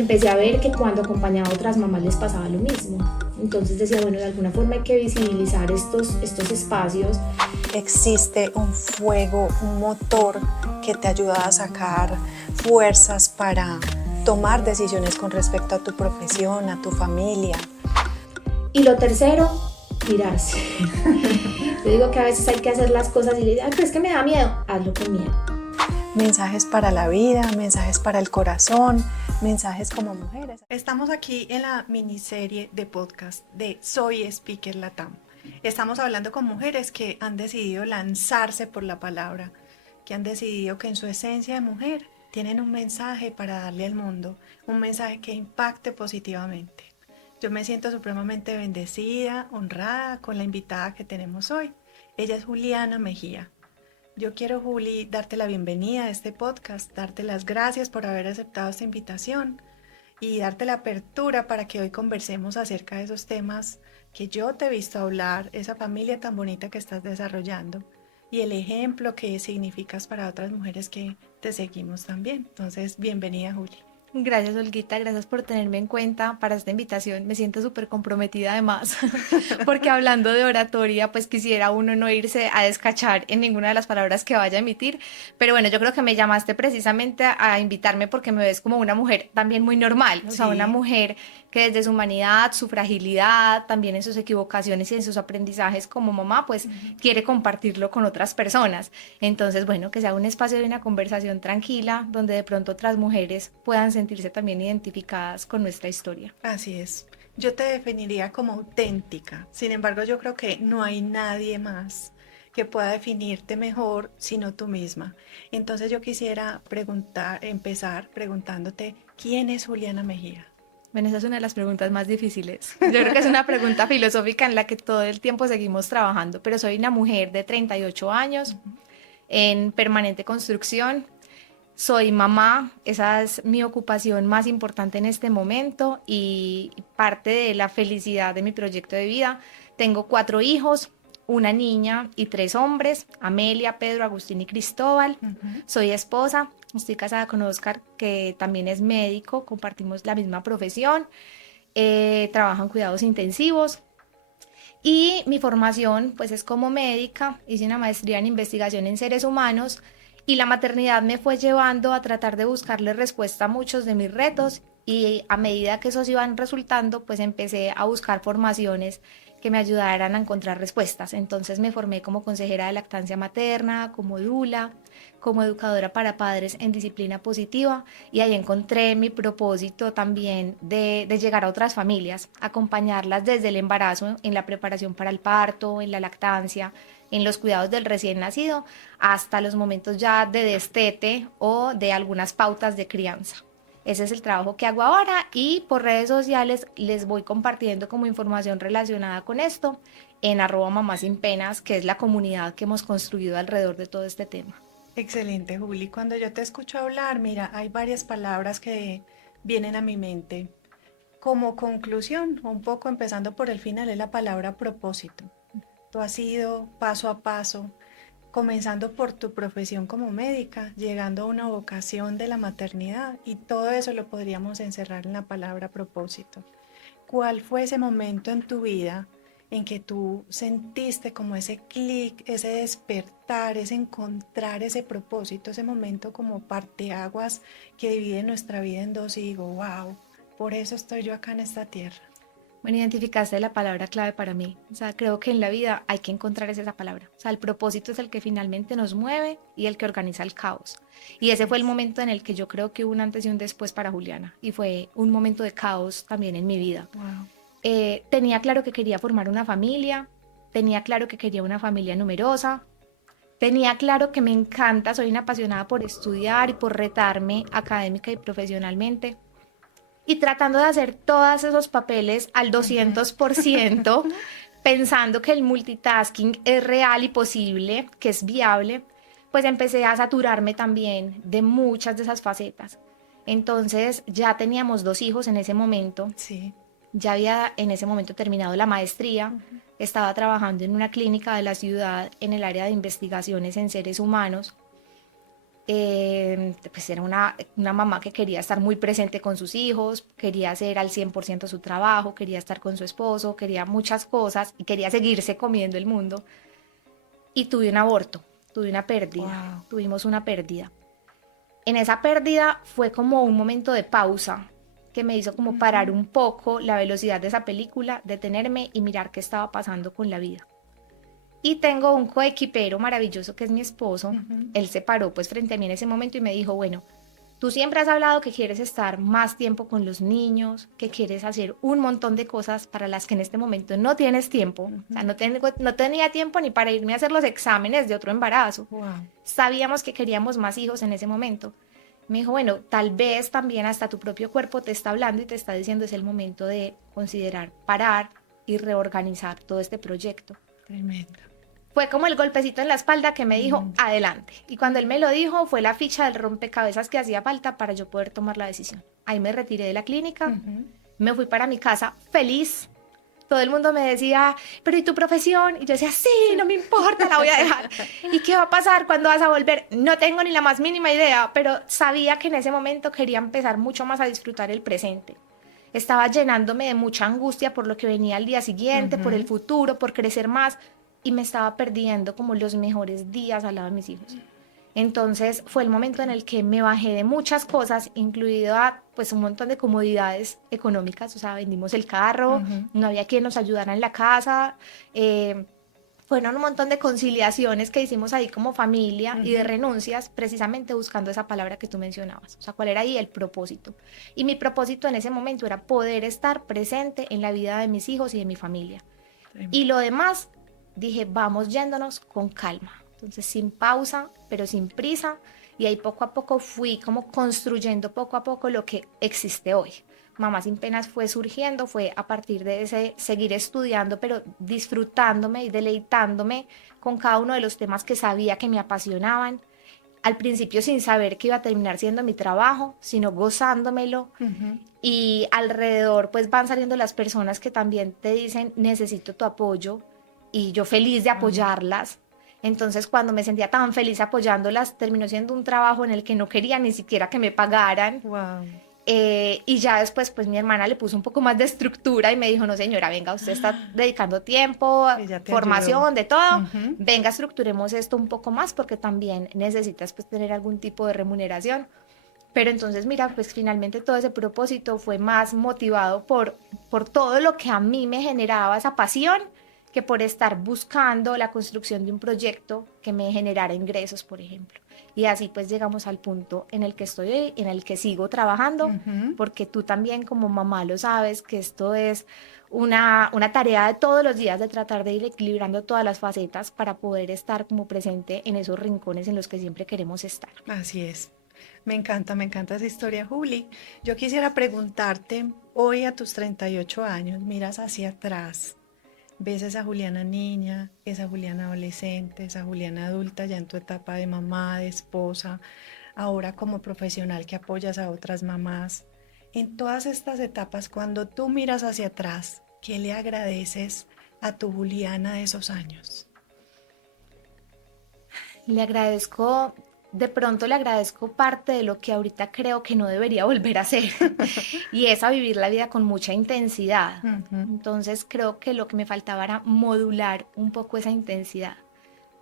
empecé a ver que cuando acompañaba a otras mamás les pasaba lo mismo. Entonces decía, bueno, de alguna forma hay que visibilizar estos espacios. Existe un fuego, un motor que te ayuda a sacar fuerzas para tomar decisiones con respecto a tu profesión, a tu familia. Y lo tercero, tirarse. Yo digo que a veces hay que hacer las cosas y le digo, pero es que me da miedo, hazlo con miedo. Mensajes para la vida, mensajes para el corazón, mensajes como mujeres. Estamos aquí en la miniserie de podcast de Soy Speaker Latam. Estamos hablando con mujeres que han decidido lanzarse por la palabra, que han decidido que en su esencia de mujer tienen un mensaje para darle al mundo, un mensaje que impacte positivamente. Yo me siento supremamente bendecida, honrada con la invitada que tenemos hoy. Ella es Juliana Mejía. Yo quiero, Juli, darte la bienvenida a este podcast, darte las gracias por haber aceptado esta invitación y darte la apertura para que hoy conversemos acerca de esos temas que yo te he visto hablar, esa familia tan bonita que estás desarrollando y el ejemplo que significas para otras mujeres que te seguimos también. Entonces, bienvenida, Juli. Gracias, Olguita, gracias por tenerme en cuenta para esta invitación. Me siento súper comprometida además, porque hablando de oratoria, pues quisiera uno no irse a descachar en ninguna de las palabras que vaya a emitir, pero bueno, yo creo que me llamaste precisamente a invitarme porque me ves como una mujer también muy normal, o sea, una mujer que desde su humanidad, su fragilidad, también en sus equivocaciones y en sus aprendizajes como mamá, pues quiere compartirlo con otras personas. Entonces, bueno, que sea un espacio de una conversación tranquila, donde de pronto otras mujeres puedan sentirse también identificadas con nuestra historia. Así es. Yo te definiría como auténtica. Sin embargo, yo creo que no hay nadie más que pueda definirte mejor sino tú misma. Entonces yo quisiera empezar preguntándote, ¿quién es Juliana Mejía? Bueno, esa es una de las preguntas más difíciles. Yo creo que es una pregunta filosófica en la que todo el tiempo seguimos trabajando, pero soy una mujer de 38 años en permanente construcción. Soy mamá, esa es mi ocupación más importante en este momento y parte de la felicidad de mi proyecto de vida. Tengo 4 hijos, una niña y 3 hombres, Amelia, Pedro, Agustín y Cristóbal. Soy esposa, estoy casada con Oscar, que también es médico, compartimos la misma profesión, trabajo en cuidados intensivos. Y mi formación pues es como médica, hice una maestría en investigación en seres humanos y la maternidad me fue llevando a tratar de buscarle respuesta a muchos de mis retos y a medida que esos iban resultando pues empecé a buscar formaciones que me ayudaran a encontrar respuestas. Entonces me formé como consejera de lactancia materna, como dula, como educadora para padres en disciplina positiva y ahí encontré mi propósito también de llegar a otras familias, acompañarlas desde el embarazo, en la preparación para el parto, en la lactancia, en los cuidados del recién nacido, hasta los momentos ya de destete o de algunas pautas de crianza. Ese es el trabajo que hago ahora y por redes sociales les voy compartiendo como información relacionada con esto en @mamá-sin-penas, que es la comunidad que hemos construido alrededor de todo este tema. Excelente, Juli. Cuando yo te escucho hablar, mira, hay varias palabras que vienen a mi mente. Como conclusión, un poco empezando por el final, es la palabra propósito. Tú has ido paso a paso, comenzando por tu profesión como médica, llegando a una vocación de la maternidad y todo eso lo podríamos encerrar en la palabra propósito. ¿Cuál fue ese momento en tu vida en que tú sentiste como ese clic, ese despertar, ese encontrar ese propósito, ese momento como parteaguas que divide nuestra vida en dos y digo, wow, por eso estoy yo acá en esta tierra? Bueno, identificaste la palabra clave para mí. O sea, creo que en la vida hay que encontrar esa palabra. O sea, el propósito es el que finalmente nos mueve y el que organiza el caos. Y ese fue el momento en el que yo creo que hubo un antes y un después para Juliana. Y fue un momento de caos también en mi vida. Wow. Tenía claro que quería formar una familia, tenía claro que quería una familia numerosa, tenía claro que me encanta, soy una apasionada por estudiar y por retarme académica y profesionalmente. Y tratando de hacer todos esos papeles al 200%, pensando que el multitasking es real y posible, que es viable, pues empecé a saturarme también de muchas de esas facetas. Entonces ya teníamos 2 hijos en ese momento. Sí. Ya había en ese momento terminado la maestría, estaba trabajando en una clínica de la ciudad en el área de investigaciones en seres humanos Pues era una mamá que quería estar muy presente con sus hijos, quería hacer al 100% su trabajo, quería estar con su esposo, quería muchas cosas y quería seguirse comiendo el mundo. Y tuve un aborto, tuve una pérdida, Wow. tuvimos una pérdida. En esa pérdida fue como un momento de pausa que me hizo como parar un poco la velocidad de esa película, detenerme y mirar qué estaba pasando con la vida. Y tengo un coequipero maravilloso que es mi esposo. Él se paró pues frente a mí en ese momento y me dijo, bueno, tú siempre has hablado que quieres estar más tiempo con los niños, que quieres hacer un montón de cosas para las que en este momento no tienes tiempo. O sea, no tenía tiempo ni para irme a hacer los exámenes de otro embarazo. Wow. Sabíamos que queríamos más hijos en ese momento. Me dijo, bueno, tal vez también hasta tu propio cuerpo te está hablando y te está diciendo es el momento de considerar parar y reorganizar todo este proyecto. Tremendo. Fue como el golpecito en la espalda que me dijo, adelante. Y cuando él me lo dijo, fue la ficha del rompecabezas que hacía falta para yo poder tomar la decisión. Ahí me retiré de la clínica, me fui para mi casa feliz. Todo el mundo me decía, pero ¿y tu profesión? Y yo decía, sí, no me importa, la voy a dejar. ¿Y qué va a pasar? ¿Cuándo vas a volver? No tengo ni la más mínima idea, pero sabía que en ese momento quería empezar mucho más a disfrutar el presente. Estaba llenándome de mucha angustia por lo que venía al día siguiente, por el futuro, por crecer más, y me estaba perdiendo como los mejores días al lado de mis hijos. Entonces fue el momento en el que me bajé de muchas cosas, incluida pues un montón de comodidades económicas, o sea, vendimos el carro, no había quien nos ayudara en la casa, fueron un montón de conciliaciones que hicimos ahí como familia y de renuncias, precisamente buscando esa palabra que tú mencionabas, o sea, cuál era ahí el propósito. Y mi propósito en ese momento era poder estar presente en la vida de mis hijos y de mi familia. Y lo demás, dije, vamos yéndonos con calma. Entonces, sin pausa, pero sin prisa, y ahí poco a poco fui como construyendo poco a poco lo que existe hoy. Mamá Sin Penas fue surgiendo, fue a partir de ese seguir estudiando, pero disfrutándome y deleitándome con cada uno de los temas que sabía que me apasionaban. Al principio sin saber que iba a terminar siendo mi trabajo, sino gozándomelo. Y alrededor pues van saliendo las personas que también te dicen, necesito tu apoyo, y yo feliz de apoyarlas. Entonces, cuando me sentía tan feliz apoyándolas, terminó siendo un trabajo en el que no quería ni siquiera que me pagaran. Wow. Y ya después, pues mi hermana le puso un poco más de estructura y me dijo, no señora, venga, usted está dedicando tiempo, Ella te formación, ayudó. de todo, venga, estructuremos esto un poco más porque también necesitas pues tener algún tipo de remuneración. Pero entonces, mira, pues finalmente todo ese propósito fue más motivado por todo lo que a mí me generaba esa pasión, que por estar buscando la construcción de un proyecto que me generara ingresos, por ejemplo. Y así pues llegamos al punto en el que estoy hoy, en el que sigo trabajando, porque tú también como mamá lo sabes, que esto es una tarea de todos los días de tratar de ir equilibrando todas las facetas para poder estar como presente en esos rincones en los que siempre queremos estar. Así es. Me encanta esa historia, Juli. Yo quisiera preguntarte, hoy a tus 38 años, miras hacia atrás, ves esa Juliana niña, esa Juliana adolescente, esa Juliana adulta ya en tu etapa de mamá, de esposa, ahora como profesional que apoyas a otras mamás. En todas estas etapas, cuando tú miras hacia atrás, ¿qué le agradeces a tu Juliana de esos años? Le agradezco, de pronto le agradezco parte de lo que ahorita creo que no debería volver a hacer, y es a vivir la vida con mucha intensidad. Entonces creo que lo que me faltaba era modular un poco esa intensidad,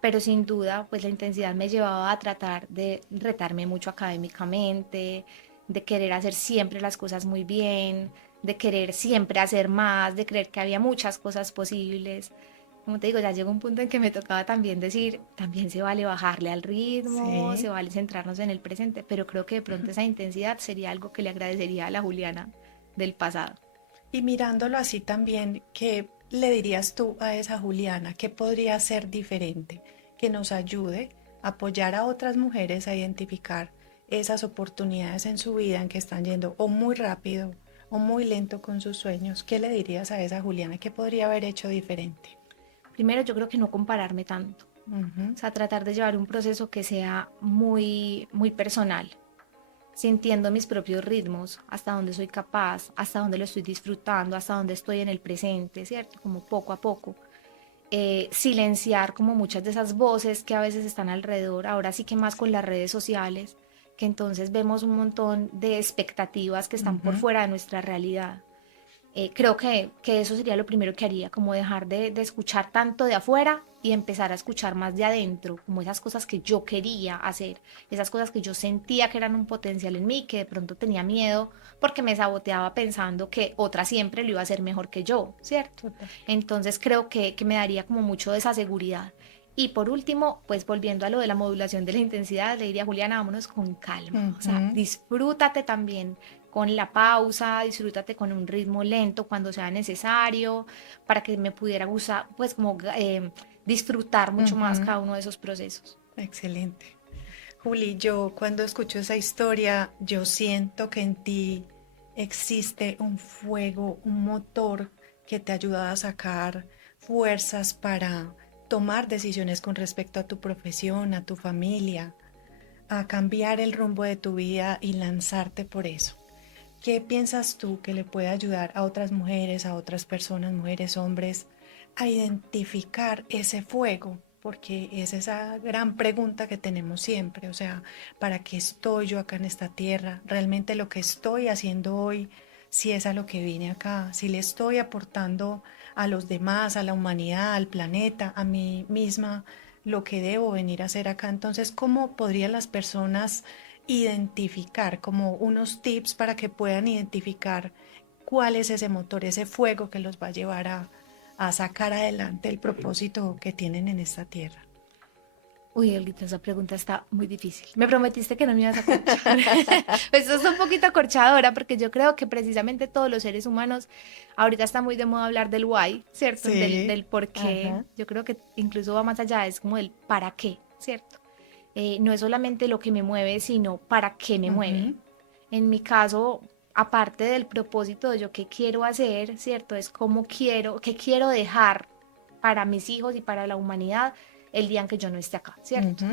pero sin duda pues la intensidad me llevaba a tratar de retarme mucho académicamente, de querer hacer siempre las cosas muy bien, de querer siempre hacer más, de creer que había muchas cosas posibles. Como te digo, ya llegó un punto en que me tocaba también decir, también se vale bajarle al ritmo, Sí. se vale centrarnos en el presente, pero creo que de pronto esa intensidad sería algo que le agradecería a la Juliana del pasado. Y mirándolo así también, ¿qué le dirías tú a esa Juliana? ¿Qué podría ser diferente? Que nos ayude a apoyar a otras mujeres a identificar esas oportunidades en su vida en que están yendo o muy rápido o muy lento con sus sueños. ¿Qué le dirías a esa Juliana? ¿Qué podría haber hecho diferente? Primero, yo creo que no compararme tanto. O sea, tratar de llevar un proceso que sea muy, muy personal, sintiendo mis propios ritmos, hasta dónde soy capaz, hasta dónde lo estoy disfrutando, hasta dónde estoy en el presente, ¿cierto? Como poco a poco. silenciar como muchas de esas voces que a veces están alrededor, ahora sí que más con las redes sociales, que entonces vemos un montón de expectativas que están por fuera de nuestra realidad. Creo que eso sería lo primero que haría, como dejar de escuchar tanto de afuera y empezar a escuchar más de adentro, como esas cosas que yo quería hacer, esas cosas que yo sentía que eran un potencial en mí, que de pronto tenía miedo porque me saboteaba pensando que otra siempre lo iba a hacer mejor que yo, ¿cierto? Entonces creo que me daría como mucho de esa seguridad. Y por último, pues volviendo a lo de la modulación de la intensidad, le diría, Juliana, vámonos con calma, o sea, disfrútate también con la pausa, disfrútate con un ritmo lento cuando sea necesario, para que me pudiera gustar, pues como disfrutar mucho más cada uno de esos procesos. Excelente. Juli, yo cuando escucho esa historia, yo siento que en ti existe un fuego, un motor que te ayuda a sacar fuerzas para tomar decisiones con respecto a tu profesión, a tu familia, a cambiar el rumbo de tu vida y lanzarte por eso. ¿Qué piensas tú que le puede ayudar a otras mujeres, a otras personas, mujeres, hombres, a identificar ese fuego? Porque es esa gran pregunta que tenemos siempre, o sea, ¿para qué estoy yo acá en esta tierra? ¿Realmente lo que estoy haciendo hoy, si es a lo que vine acá? ¿Si le estoy aportando a los demás, a la humanidad, al planeta, a mí misma, lo que debo venir a hacer acá? Entonces, ¿cómo podrían las personas identificar, como unos tips para que puedan identificar cuál es ese motor, ese fuego que los va a llevar a sacar adelante el propósito que tienen en esta tierra? Uy, Olguita, esa pregunta está muy difícil. Me prometiste que no me ibas a corchar. Pues eso es un poquito corchadora porque yo creo que precisamente todos los seres humanos, ahorita está muy de moda hablar del why, ¿cierto? Sí. Del por qué. Ajá. Yo creo que incluso va más allá, es como el para qué, ¿cierto? No es solamente lo que me mueve, sino para qué me mueve. En mi caso, aparte del propósito de yo qué quiero hacer, ¿cierto? Es cómo quiero, qué quiero dejar para mis hijos y para la humanidad el día en que yo no esté acá, ¿cierto?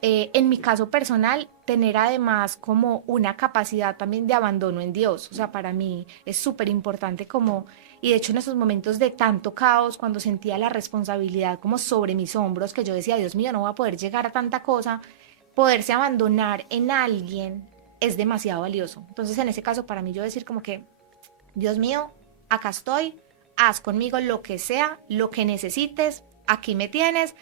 En mi caso personal, tener además como una capacidad también de abandono en Dios, o sea, para mí es súper importante como, y de hecho en esos momentos de tanto caos, cuando sentía la responsabilidad como sobre mis hombros, que yo decía, Dios mío, no voy a poder llegar a tanta cosa, poderse abandonar en alguien es demasiado valioso. Entonces en ese caso para mí yo decir como que, Dios mío, acá estoy, haz conmigo lo que sea, lo que necesites, aquí me tienes.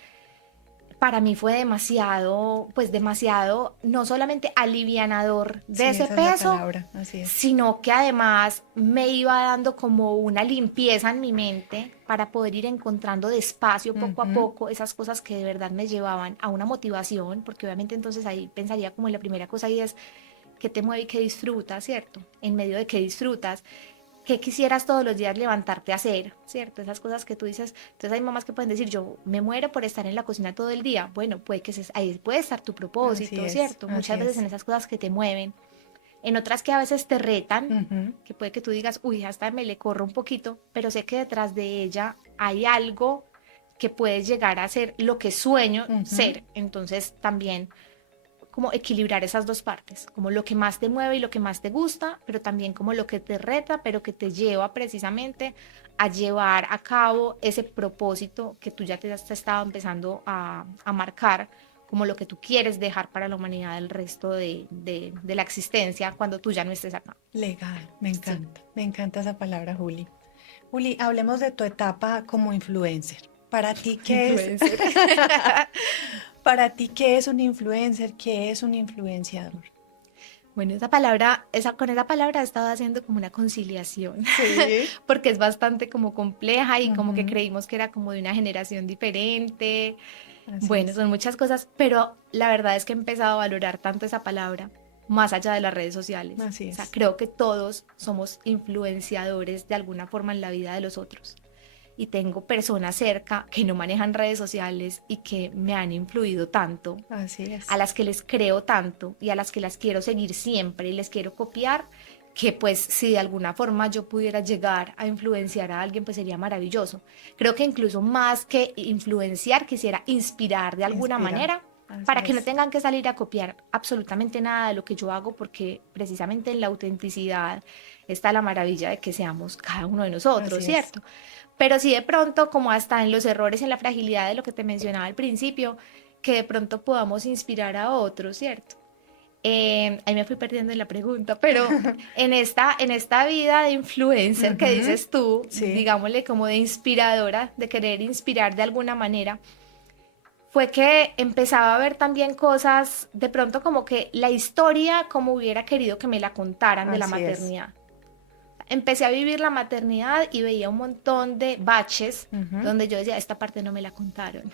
Para mí fue demasiado, pues demasiado, no solamente alivianador de Sí, ese esa es la peso, palabra, así es. sino que además me iba dando como una limpieza en mi mente para poder ir encontrando despacio, poco a poco, esas cosas que de verdad me llevaban a una motivación, porque obviamente entonces ahí pensaría como en la primera cosa y es qué te mueve y qué disfrutas, ¿cierto? En medio de qué disfrutas. ¿Qué quisieras todos los días levantarte a hacer? ¿Cierto? Esas cosas que tú dices. Entonces hay mamás que pueden decir, yo me muero por estar en la cocina todo el día. Bueno, puede que ahí puede estar tu propósito, ¿cierto? Muchas veces en esas cosas que te mueven. En otras que a veces te retan, que puede que tú digas, uy, hasta me le corro un poquito, pero sé que detrás de ella hay algo que puedes llegar a ser lo que sueño ser. Entonces también como equilibrar esas dos partes, como lo que más te mueve y lo que más te gusta, pero también como lo que te reta, pero que te lleva precisamente a llevar a cabo ese propósito que tú ya te has estado empezando a marcar, como lo que tú quieres dejar para la humanidad el resto de la existencia cuando tú ya no estés acá. Legal, me encanta esa palabra, Juli. Juli, hablemos de tu etapa como influencer. Para ti, ¿qué es? Para ti, ¿qué es un influencer? ¿Qué es un influenciador? Bueno, con esa palabra he estado haciendo como una conciliación, Sí. porque es bastante como compleja y como que creímos que era como de una generación diferente. Bueno, son muchas cosas, pero la verdad es que he empezado a valorar tanto esa palabra más allá de las redes sociales. Así es. O sea, creo que todos somos influenciadores de alguna forma en la vida de los otros. Y tengo personas cerca que no manejan redes sociales y que me han influido tanto, Así es. a las que les creo tanto y a las que las quiero seguir siempre y les quiero copiar, que pues si de alguna forma yo pudiera llegar a influenciar a alguien, pues sería maravilloso. Creo que incluso más que influenciar, quisiera inspirar de alguna manera para que no tengan que salir a copiar absolutamente nada de lo que yo hago, porque precisamente en la autenticidad está la maravilla de que seamos cada uno de nosotros, ¿cierto? pero sí de pronto como hasta en los errores, en la fragilidad de lo que te mencionaba al principio, que de pronto podamos inspirar a otros, ¿cierto? Ahí me fui perdiendo en la pregunta, pero en esta vida de influencer que dices tú, Sí. digámosle como de inspiradora, de querer inspirar de alguna manera, fue que empezaba a ver también cosas, de pronto como que la historia como hubiera querido que me la contaran de la Así es. maternidad. Empecé a vivir la maternidad y veía un montón de baches donde yo decía, esta parte no me la contaron.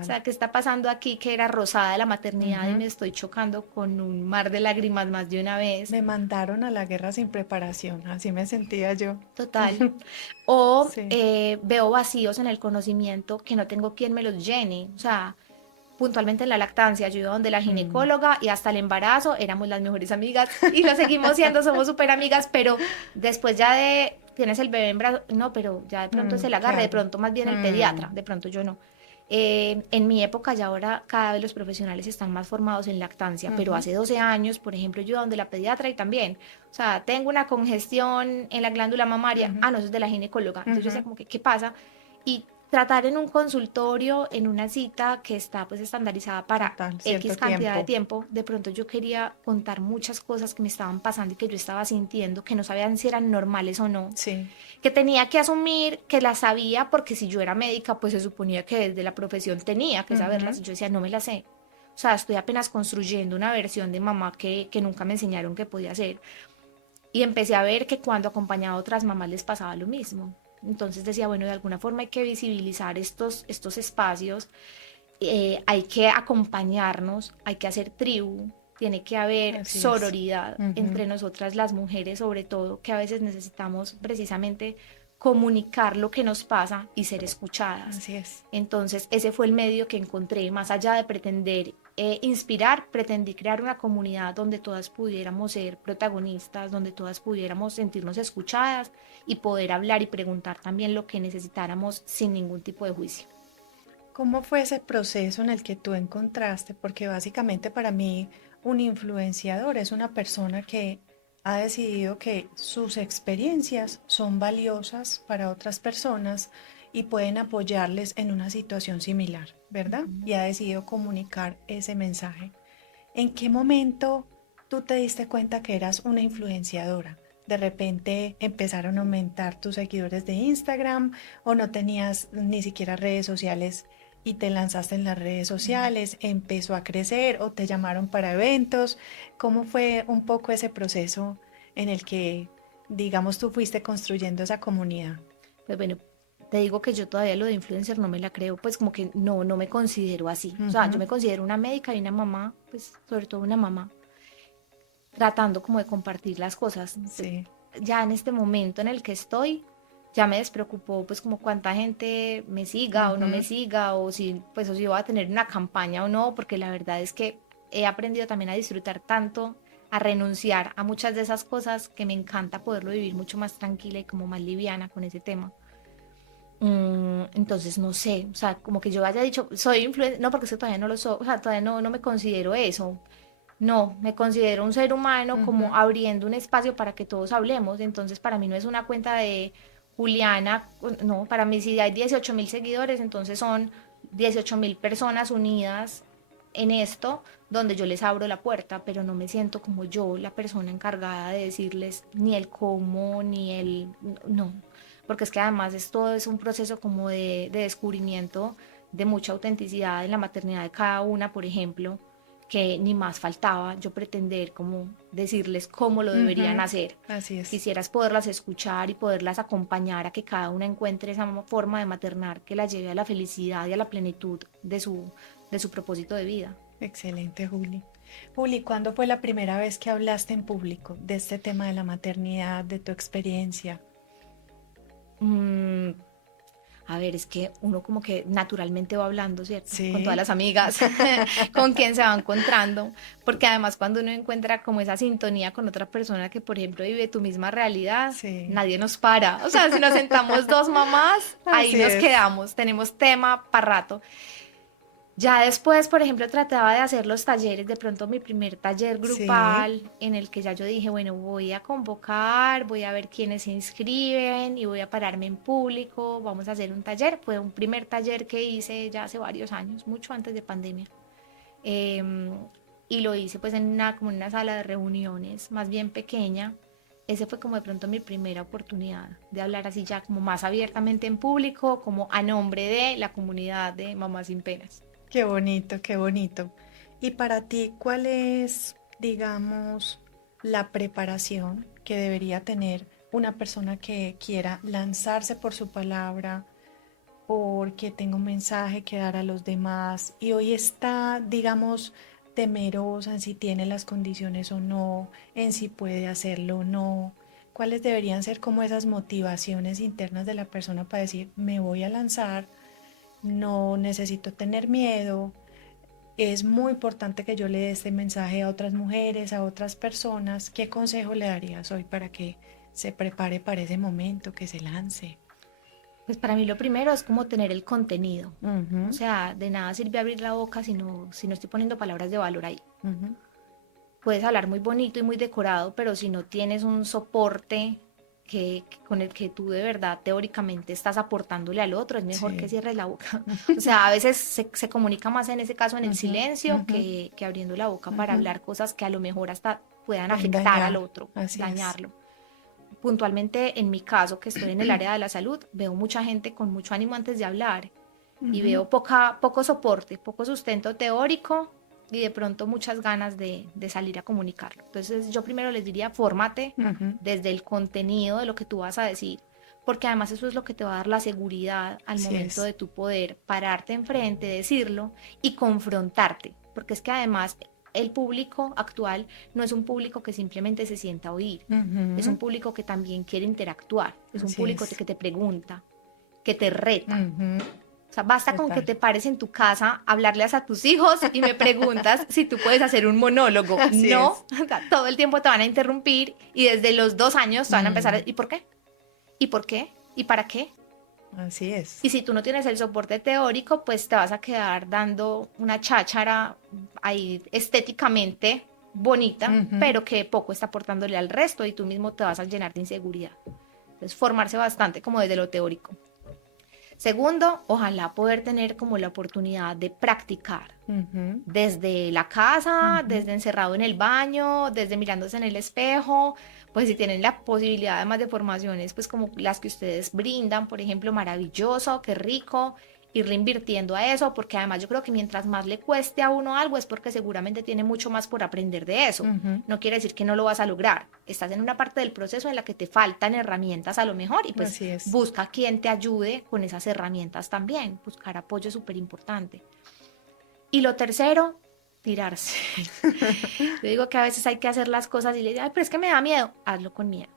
O sea, ¿qué está pasando aquí? Que era rosada la maternidad y me estoy chocando con un mar de lágrimas más de una vez. Me mandaron a la guerra sin preparación, así me sentía yo. Total. O Sí. veo vacíos en el conocimiento que no tengo quien me los llene. O sea, puntualmente en la lactancia, yo iba donde la ginecóloga y hasta el embarazo éramos las mejores amigas y lo seguimos siendo, somos súper amigas, pero después ya de, tienes el bebé en brazos, no, pero ya de pronto se le agarre, de Claro. pronto más bien el pediatra, de pronto yo no. En mi época y ahora cada vez los profesionales están más formados en lactancia, pero hace 12 años, por ejemplo, yo iba donde la pediatra y también, o sea, tengo una congestión en la glándula mamaria, no, eso es de la ginecóloga, entonces yo decía como que, ¿qué pasa? Y tratar en un consultorio, en una cita que está pues estandarizada para Total, X cierto cantidad de tiempo. tiempo, de pronto yo quería contar muchas cosas que me estaban pasando y que yo estaba sintiendo, que no sabían si eran normales o no, Sí. que tenía que asumir que las sabía porque si yo era médica, pues se suponía que desde la profesión tenía que saberlas y yo decía, no me las sé. O sea, estoy apenas construyendo una versión de mamá que nunca me enseñaron que podía hacer. Y empecé a ver que cuando acompañaba a otras mamás les pasaba lo mismo. Entonces decía, bueno, de alguna forma hay que visibilizar estos espacios, hay que acompañarnos, hay que hacer tribu, tiene que haber Así es. sororidad entre nosotras las mujeres, sobre todo, que a veces necesitamos precisamente comunicar lo que nos pasa y ser escuchadas. Así es. Entonces, ese fue el medio que encontré, más allá de pretender inspirar, pretendí crear una comunidad donde todas pudiéramos ser protagonistas, donde todas pudiéramos sentirnos escuchadas y poder hablar y preguntar también lo que necesitáramos sin ningún tipo de juicio. ¿Cómo fue ese proceso en el que tú encontraste? Porque básicamente para mí un influenciador es una persona que ha decidido que sus experiencias son valiosas para otras personas y pueden apoyarles en una situación similar, ¿verdad? Y ha decidido comunicar ese mensaje. ¿En qué momento tú te diste cuenta que eras una influenciadora? De repente empezaron a aumentar tus seguidores de Instagram o no tenías ni siquiera redes sociales y te lanzaste en las redes sociales, empezó a crecer o te llamaron para eventos. ¿Cómo fue un poco ese proceso en el que, digamos, tú fuiste construyendo esa comunidad? Pues bueno, te digo que yo todavía lo de influencer no me la creo, pues como que no me considero así. O sea, yo me considero una médica y una mamá, pues sobre todo una mamá, tratando como de compartir las cosas. Sí. Ya en este momento en el que estoy, ya me despreocupó pues como cuánta gente me siga o no me siga, o si pues o si voy a tener una campaña o no, porque la verdad es que he aprendido también a disfrutar tanto, a renunciar a muchas de esas cosas que me encanta poderlo vivir mucho más tranquila y como más liviana con ese tema. Entonces no sé, o sea, como que yo haya dicho, soy influencer, no, porque es que todavía no lo soy, o sea, todavía no me considero eso. No, me considero un ser humano como abriendo un espacio para que todos hablemos. Entonces, para mí no es una cuenta de Juliana, no, para mí si hay 18.000 seguidores, entonces son 18.000 personas unidas en esto, donde yo les abro la puerta, pero no me siento como yo la persona encargada de decirles ni el cómo, ni el... No, porque es que además esto es un proceso como de descubrimiento de mucha autenticidad en la maternidad de cada una, por ejemplo, que ni más faltaba yo pretender como decirles cómo lo deberían hacer. Así es. Quisieras poderlas escuchar y poderlas acompañar a que cada una encuentre esa forma de maternar que la lleve a la felicidad y a la plenitud de su propósito de vida. Excelente, Juli. Juli, ¿cuándo fue la primera vez que hablaste en público de este tema de la maternidad, de tu experiencia? A ver, es que uno como que naturalmente va hablando, ¿cierto? Sí. Con todas las amigas, con quien se va encontrando, porque además cuando uno encuentra como esa sintonía con otra persona que, por ejemplo, vive tu misma realidad, Sí. nadie nos para. O sea, si nos sentamos dos mamás, ahí Así nos es. quedamos, tenemos tema para rato. Ya después, por ejemplo, trataba de hacer los talleres, de pronto mi primer taller grupal, en el que ya yo dije, bueno, voy a convocar, voy a ver quiénes se inscriben y voy a pararme en público, vamos a hacer un taller. Fue un primer taller que hice ya hace varios años, mucho antes de pandemia. Em, y lo hice pues en como en una sala de reuniones más bien pequeña. Ese fue como de pronto mi primera oportunidad de hablar así ya como más abiertamente en público, como a nombre de la comunidad de Mamás Sin Penas. Qué bonito, qué bonito. Y para ti, ¿cuál es, digamos, la preparación que debería tener una persona que quiera lanzarse por su palabra, porque tenga un mensaje que dar a los demás y hoy está, digamos, temerosa en si tiene las condiciones o no, en si puede hacerlo o no? ¿Cuáles deberían ser como esas motivaciones internas de la persona para decir, me voy a lanzar, no necesito tener miedo? Es muy importante que yo le dé este mensaje a otras mujeres, a otras personas. ¿Qué consejo le darías hoy para que se prepare para ese momento, que se lance? Pues para mí lo primero es como tener el contenido. O Ujú, sea, de nada sirve abrir la boca si no estoy poniendo palabras de valor ahí. ujú. Puedes hablar muy bonito y muy decorado, pero si no tienes un soporte con el que tú de verdad teóricamente estás aportándole al otro, es mejor que Sí. cierres la boca. O sea, a veces se comunica más en ese caso en el Ujú, silencio ujú, que abriendo la boca para ujú. hablar cosas que a lo mejor hasta puedan Pueden afectar al dañar, otro, así es. dañarlo. Puntualmente en mi caso, que estoy en el área de la salud, veo mucha gente con mucho ánimo antes de hablar y Ujú, veo poco soporte, poco sustento teórico y de pronto muchas ganas de salir a comunicarlo. Entonces yo primero les diría, fórmate ujú. desde el contenido de lo que tú vas a decir, porque además eso es lo que te va a dar la seguridad al Así momento es. de tu poder pararte enfrente, decirlo y confrontarte, porque es que además el público actual no es un público que simplemente se sienta a oír, es un Ujú, público que también quiere interactuar, es un así público es. que te pregunta, que te reta. Ujú, O sea, basta con que total. te pares en tu casa, hablarles a tus hijos y me preguntas si tú puedes hacer un monólogo. Así No, es. o sea, todo el tiempo te van a interrumpir y desde los 2 años te van a empezar Mm, ¿y por qué? ¿Y por qué? ¿Y para qué? así es. Y si tú no tienes el soporte teórico, pues te vas a quedar dando una cháchara ahí estéticamente bonita, Ujú, pero que poco está aportándole al resto y tú mismo te vas a llenar de inseguridad. Entonces, formarse bastante como desde lo teórico. Segundo, ojalá poder tener como la oportunidad de practicar ujú, desde la casa, ujú. desde encerrado en el baño, desde mirándose en el espejo, pues si tienen la posibilidad además de formaciones, pues como las que ustedes brindan, por ejemplo, maravilloso, qué rico, ir reinvirtiendo a eso, porque además yo creo que mientras más le cueste a uno algo es porque seguramente tiene mucho más por aprender de eso. Ujú, No quiere decir que no lo vas a lograr. Estás en una parte del proceso en la que te faltan herramientas a lo mejor y pues así es. busca quien te ayude con esas herramientas también. Buscar apoyo es súper importante. Y lo tercero, tirarse. Yo digo que a veces hay que hacer las cosas y le digo, ay, pero es que me da miedo, hazlo con miedo.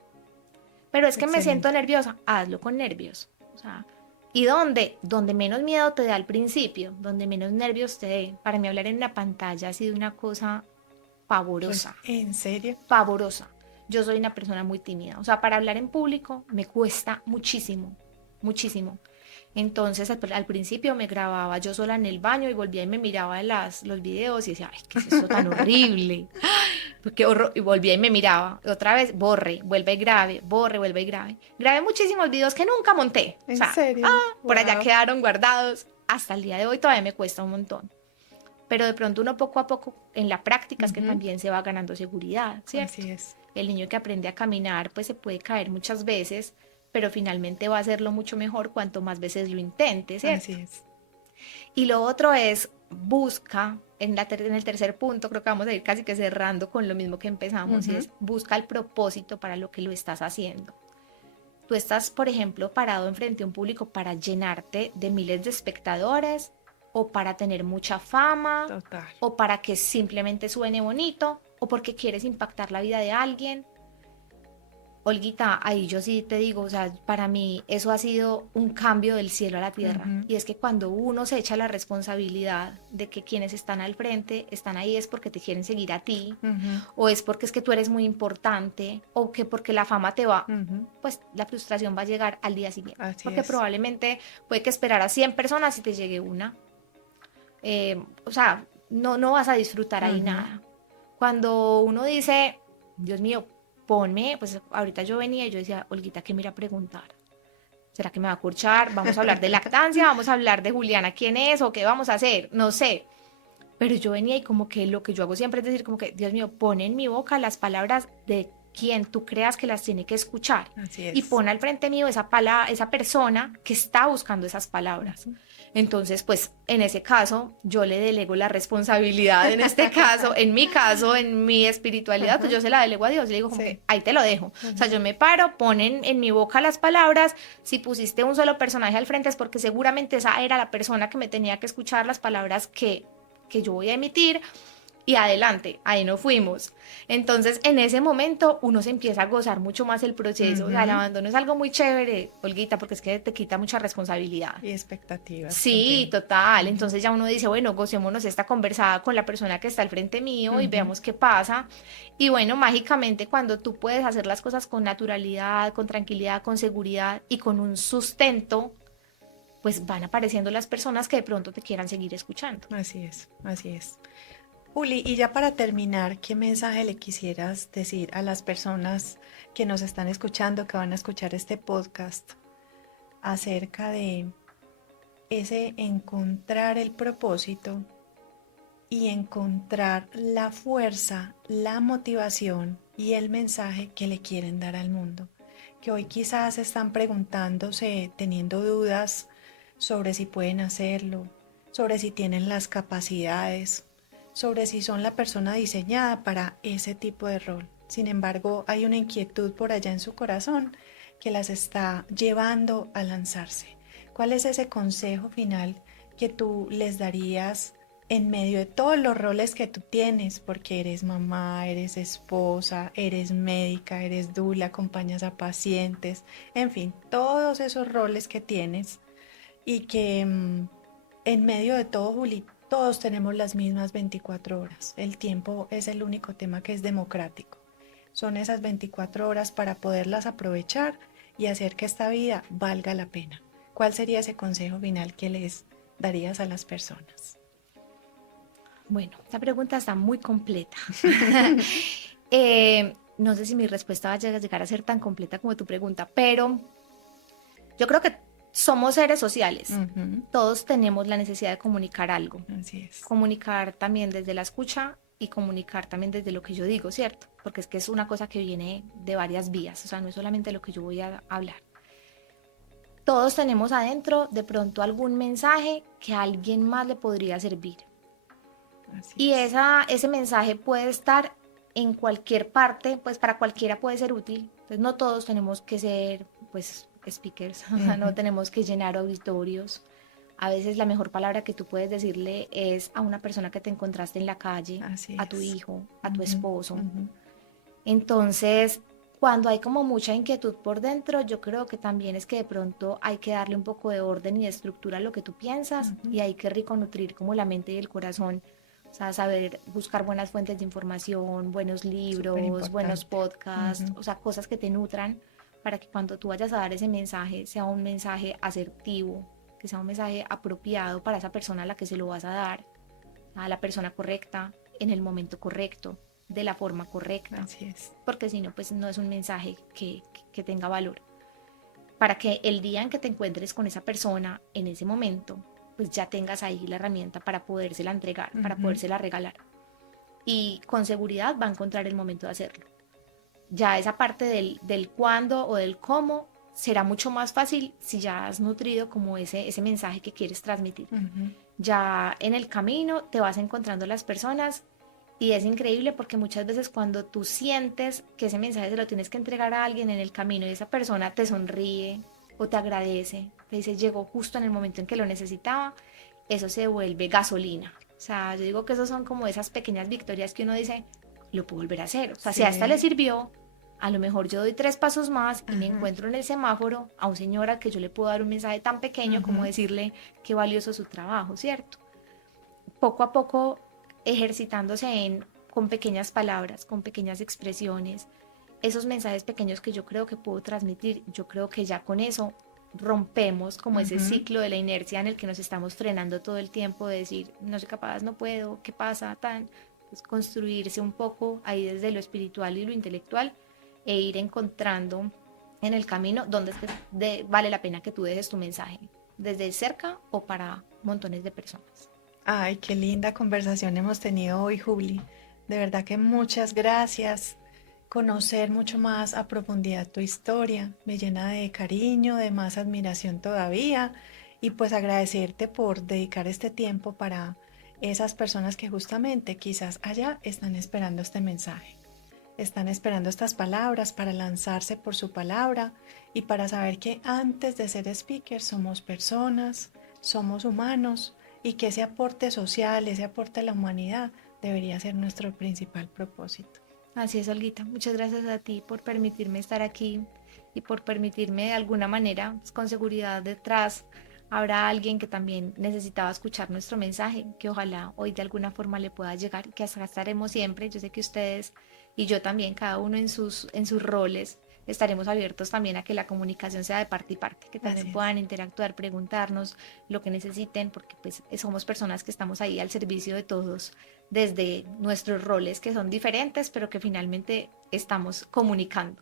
Pero es que me siento Excelente. nerviosa, hazlo con nervios. O sea, ¿y dónde? Donde menos miedo te da al principio, donde menos nervios te dé. Para mí hablar en una pantalla ha sido una cosa Pues, pavorosa, ¿en serio? pavorosa. Yo soy una persona muy tímida. O sea, para hablar en público me cuesta muchísimo, muchísimo. Entonces al principio me grababa yo sola en el baño y volvía y me miraba los videos y decía, ay, ¿qué es esto tan horrible? Qué horror. Y volvía y me miraba. Otra vez, borre, vuelve y grabe, borre, vuelve y grabe. Grabé muchísimos videos que nunca monté. O ¿En sea, serio? por allá Wow. quedaron guardados. Hasta el día de hoy todavía me cuesta un montón. Pero de pronto uno poco a poco en la práctica es que Ujú, también se va ganando seguridad, ¿cierto? así es. El niño que aprende a caminar pues se puede caer muchas veces, pero finalmente va a hacerlo mucho mejor cuanto más veces lo intente, Así ¿cierto? es. Y lo otro es busca, en el tercer punto creo que vamos a ir casi que cerrando con lo mismo que empezamos, y Ujú, es busca el propósito para lo que lo estás haciendo. Tú estás, por ejemplo, parado enfrente a un público para llenarte de miles de espectadores o para tener mucha fama total. o para que simplemente suene bonito o porque quieres impactar la vida de alguien. Olguita, ahí yo sí te digo, o sea, para mí eso ha sido un cambio del cielo a la tierra. Ujú, Y es que cuando uno se echa la responsabilidad de que quienes están al frente están ahí es porque te quieren seguir a ti, ujú, o es porque es que tú eres muy importante, o que porque la fama te va, ujú. pues la frustración va a llegar al día siguiente. Así Porque es. probablemente puede que esperar a 100 personas y te llegue una. o sea, no vas a disfrutar ahí Ujú. nada. Cuando uno dice, Dios mío, ponme, pues ahorita yo venía y yo decía, Olguita, ¿qué me irá a preguntar? ¿Será que me va a corchar? ¿Vamos a hablar de lactancia? ¿Vamos a hablar de Juliana quién es? ¿O qué vamos a hacer? No sé. Pero yo venía y como que lo que yo hago siempre es decir como que, Dios mío, pon en mi boca las palabras de quien tú creas que las tiene que escuchar. Así Y es. pon al frente mío esa persona que está buscando esas palabras. Entonces, pues en ese caso, yo le delego la responsabilidad, en este caso, en mi caso, en mi espiritualidad, pues yo se la delego a Dios, le digo como Sí. que ahí te lo dejo. O sea, yo me paro, ponen en mi boca las palabras, si pusiste un solo personaje al frente es porque seguramente esa era la persona que me tenía que escuchar las palabras que yo voy a emitir y adelante, ahí no fuimos. Entonces, en ese momento uno se empieza a gozar mucho más el proceso, o sea, el Ujú. abandono es algo muy chévere, Olguita, porque es que te quita mucha responsabilidad. Y expectativas Sí, también. total. Ujú. Entonces ya uno dice, bueno, gocémonos esta conversada con la persona que está al frente mío y Ujú. veamos qué pasa. Y bueno, mágicamente cuando tú puedes hacer las cosas con naturalidad, con tranquilidad, con seguridad y con un sustento, pues van apareciendo las personas que de pronto te quieran seguir escuchando. Así es, así es. Juli, y ya para terminar, ¿qué mensaje le quisieras decir a las personas que nos están escuchando, que van a escuchar este podcast, acerca de ese encontrar el propósito y encontrar la fuerza, la motivación y el mensaje que le quieren dar al mundo? Que hoy quizás están preguntándose, teniendo dudas sobre si pueden hacerlo, sobre si tienen las capacidades, sobre si son la persona diseñada para ese tipo de rol. Sin embargo, hay una inquietud por allá en su corazón que las está llevando a lanzarse. ¿Cuál es ese consejo final que tú les darías en medio de todos los roles que tú tienes? Porque eres mamá, eres esposa, eres médica, eres dula, acompañas a pacientes, en fin, todos esos roles que tienes y que en medio de todo, Juli, todos tenemos las mismas 24 horas. El tiempo es el único tema que es democrático. Son esas 24 horas para poderlas aprovechar y hacer que esta vida valga la pena. ¿Cuál sería ese consejo final que les darías a las personas? Bueno, esta pregunta está muy completa. No sé si mi respuesta va a llegar a ser tan completa como tu pregunta, pero yo creo que somos seres sociales. Ujú. Todos tenemos la necesidad de comunicar algo. Así es. Comunicar también desde la escucha y comunicar también desde lo que yo digo, ¿cierto? Porque es que es una cosa que viene de varias vías, o sea, no es solamente lo que yo voy a hablar. Todos tenemos adentro de pronto algún mensaje que a alguien más le podría servir. Así Y es. ese mensaje puede estar en cualquier parte, pues para cualquiera puede ser útil. Pues no todos tenemos que ser, pues, speakers, o sea, no Ujú. tenemos que llenar auditorios. A veces la mejor palabra que tú puedes decirle es a una persona que te encontraste en la calle, Así a tu es. hijo, a tu Ujú, esposo. ujú. Entonces, cuando hay como mucha inquietud por dentro, yo creo que también es que de pronto hay que darle un poco de orden y de estructura a lo que tú piensas Ujú. y hay que rico nutrir como la mente y el corazón. O sea, saber buscar buenas fuentes de información, buenos Súper libros, buenos importante. podcasts, Ujú. o sea, cosas que te nutran para que cuando tú vayas a dar ese mensaje sea un mensaje asertivo, que sea un mensaje apropiado para esa persona a la que se lo vas a dar, a la persona correcta, en el momento correcto, de la forma correcta, Así es. porque si no, pues no es un mensaje que tenga valor. Para que el día en que te encuentres con esa persona, en ese momento, pues ya tengas ahí la herramienta para podérsela entregar, para Ujú. podérsela regalar. Y con seguridad va a encontrar el momento de hacerlo. Ya esa parte del cuándo o del cómo será mucho más fácil si ya has nutrido como ese mensaje que quieres transmitir. Ujú. Ya en el camino te vas encontrando las personas y es increíble porque muchas veces cuando tú sientes que ese mensaje se lo tienes que entregar a alguien en el camino y esa persona te sonríe o te agradece, te dice llegó justo en el momento en que lo necesitaba, eso se vuelve gasolina. O sea, yo digo que esos son como esas pequeñas victorias que uno dice, lo puedo volver a hacer. O sea, si a esta le Sí. sirvió, a lo mejor yo doy 3 pasos más y me Ajá. encuentro en el semáforo a un señor al que yo le puedo dar un mensaje tan pequeño como Ujú. decirle qué valioso es su trabajo, ¿cierto? Poco a poco ejercitándose con pequeñas palabras, con pequeñas expresiones, esos mensajes pequeños que yo creo que puedo transmitir, yo creo que ya con eso rompemos como ese Ujú. ciclo de la inercia en el que nos estamos frenando todo el tiempo de decir, no soy capaz, no puedo, ¿qué pasa? Pues construirse un poco ahí desde lo espiritual y lo intelectual e ir encontrando en el camino donde es que vale la pena que tú dejes tu mensaje, desde cerca o para montones de personas. Ay, qué linda conversación hemos tenido hoy, Juli. De verdad que muchas gracias. Conocer mucho más a profundidad tu historia me llena de cariño, de más admiración todavía y pues agradecerte por dedicar este tiempo para esas personas que justamente quizás allá están esperando este mensaje. Están esperando estas palabras para lanzarse por su palabra y para saber que antes de ser speaker somos personas, somos humanos y que ese aporte social, ese aporte a la humanidad debería ser nuestro principal propósito. Así es, Olguita. Muchas gracias a ti por permitirme estar aquí y por permitirme de alguna manera, pues, con seguridad detrás, habrá alguien que también necesitaba escuchar nuestro mensaje, que ojalá hoy de alguna forma le pueda llegar, que hasta estaremos siempre. Yo sé que ustedes y yo también, cada uno en sus roles, estaremos abiertos también a que la comunicación sea de parte y parte, que también Así es. puedan interactuar, preguntarnos lo que necesiten, porque pues somos personas que estamos ahí al servicio de todos desde nuestros roles que son diferentes, pero que finalmente estamos comunicando.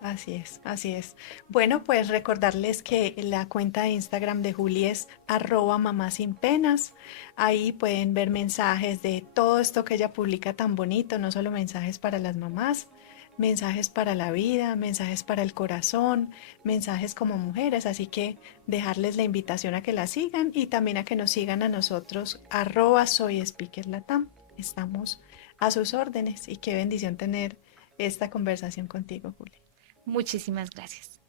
Así es, así es. Bueno, pues recordarles que la cuenta de Instagram de Juli es @mamá sin penas. Ahí pueden ver mensajes de todo esto que ella publica tan bonito, no solo mensajes para las mamás, mensajes para la vida, mensajes para el corazón, mensajes como mujeres. Así que dejarles la invitación a que la sigan y también a que nos sigan a nosotros, @soyspeakerlatam. Estamos a sus órdenes y qué bendición tener esta conversación contigo, Juli. Muchísimas gracias.